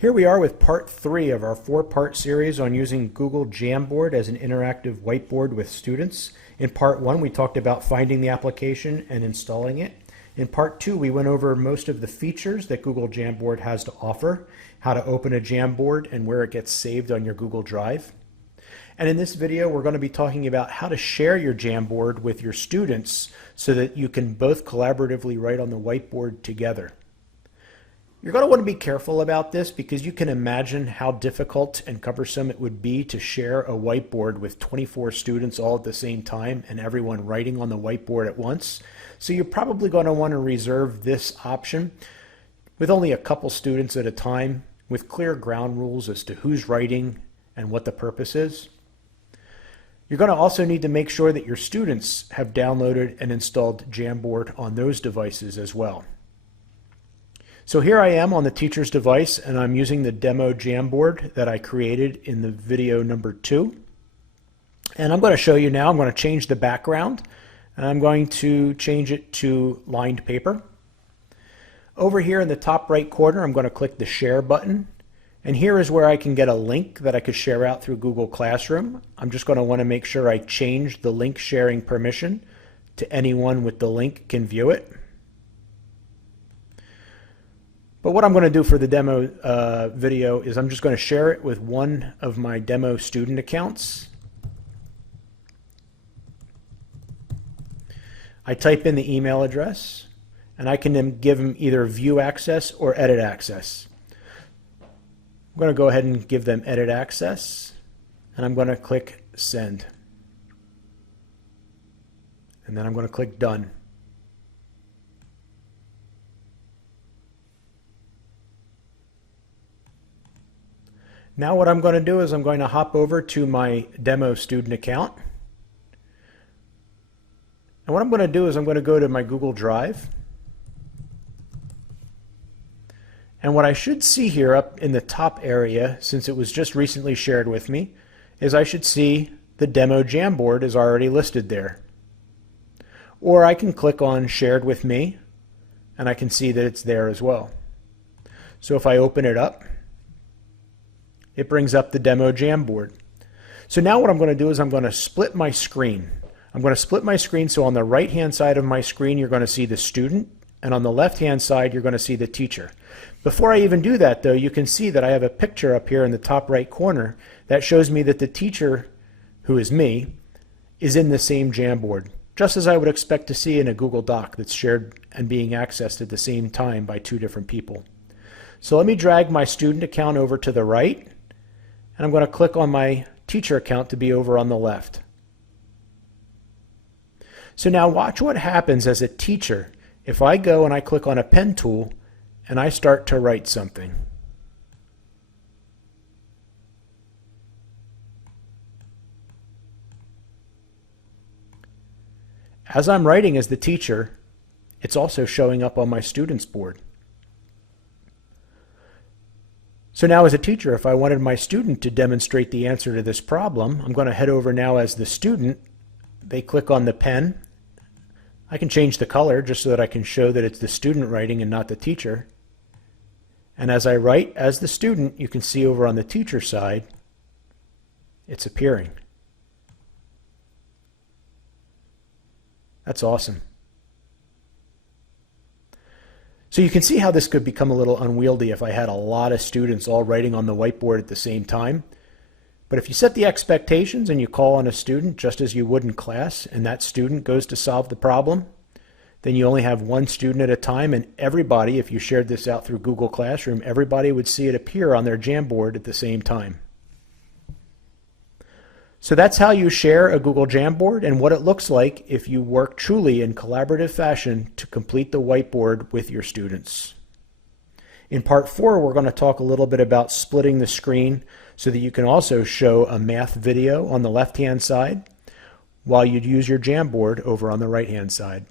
Here we are with part 3 of our 4-part series on using Google Jamboard as an interactive whiteboard with students. In part 1, we talked about finding the application and installing it. In part 2, we went over most of the features that Google Jamboard has to offer, how to open a Jamboard and where it gets saved on your Google Drive. And in this video, we're going to be talking about how to share your Jamboard with your students so that you can both collaboratively write on the whiteboard together. You're going to want to be careful about this because you can imagine how difficult and cumbersome it would be to share a whiteboard with 24 students all at the same time and everyone writing on the whiteboard at once. So you're probably going to want to reserve this option with only a couple students at a time, with clear ground rules as to who's writing and what the purpose is. You're going to also need to make sure that your students have downloaded and installed Jamboard on those devices as well. So here I am on the teacher's device, and I'm using the demo Jamboard that I created in the video number 2. And I'm going to show you now. I'm going to change the background, and I'm going to change it to lined paper. Over here in the top right corner, I'm going to click the share button. And here is where I can get a link that I could share out through Google Classroom. I'm just going to want to make sure I change the link sharing permission to anyone with the link can view it. But what I'm going to do for the demo video is I'm just going to share it with one of my demo student accounts. I type in the email address, and I can then give them either view access or edit access. I'm going to go ahead and give them edit access, and I'm going to click send. And then I'm going to click done. Now what I'm going to do is I'm going to hop over to my demo student account. And what I'm going to do is I'm going to go to my Google Drive. And what I should see here up in the top area, since it was just recently shared with me, is I should see the demo Jamboard is already listed there. Or I can click on shared with me and I can see that it's there as well. So if I open it up, it brings up the demo Jamboard. So now what I'm going to do is I'm going to split my screen. I'm going to split my screen so on the right hand side of my screen you're going to see the student, and on the left hand side you're going to see the teacher. Before I even do that though, you can see that I have a picture up here in the top right corner that shows me that the teacher, who is me, is in the same Jamboard, just as I would expect to see in a Google Doc that's shared and being accessed at the same time by two different people. So let me drag my student account over to the right, and I'm going to click on my teacher account to be over on the left. So now watch what happens as a teacher if I go and I click on a pen tool and I start to write something. As I'm writing as the teacher, it's also showing up on my students' board. So now as a teacher, if I wanted my student to demonstrate the answer to this problem, I'm going to head over now as the student. They click on the pen. I can change the color just so that I can show that it's the student writing and not the teacher. And as I write as the student, you can see over on the teacher side, it's appearing. That's awesome. So you can see how this could become a little unwieldy if I had a lot of students all writing on the whiteboard at the same time. But if you set the expectations and you call on a student just as you would in class, and that student goes to solve the problem, then you only have one student at a time, and everybody, if you shared this out through Google Classroom, everybody would see it appear on their Jamboard at the same time. So that's how you share a Google Jamboard and what it looks like if you work truly in collaborative fashion to complete the whiteboard with your students. In part 4, we're going to talk a little bit about splitting the screen so that you can also show a math video on the left-hand side while you'd use your Jamboard over on the right-hand side.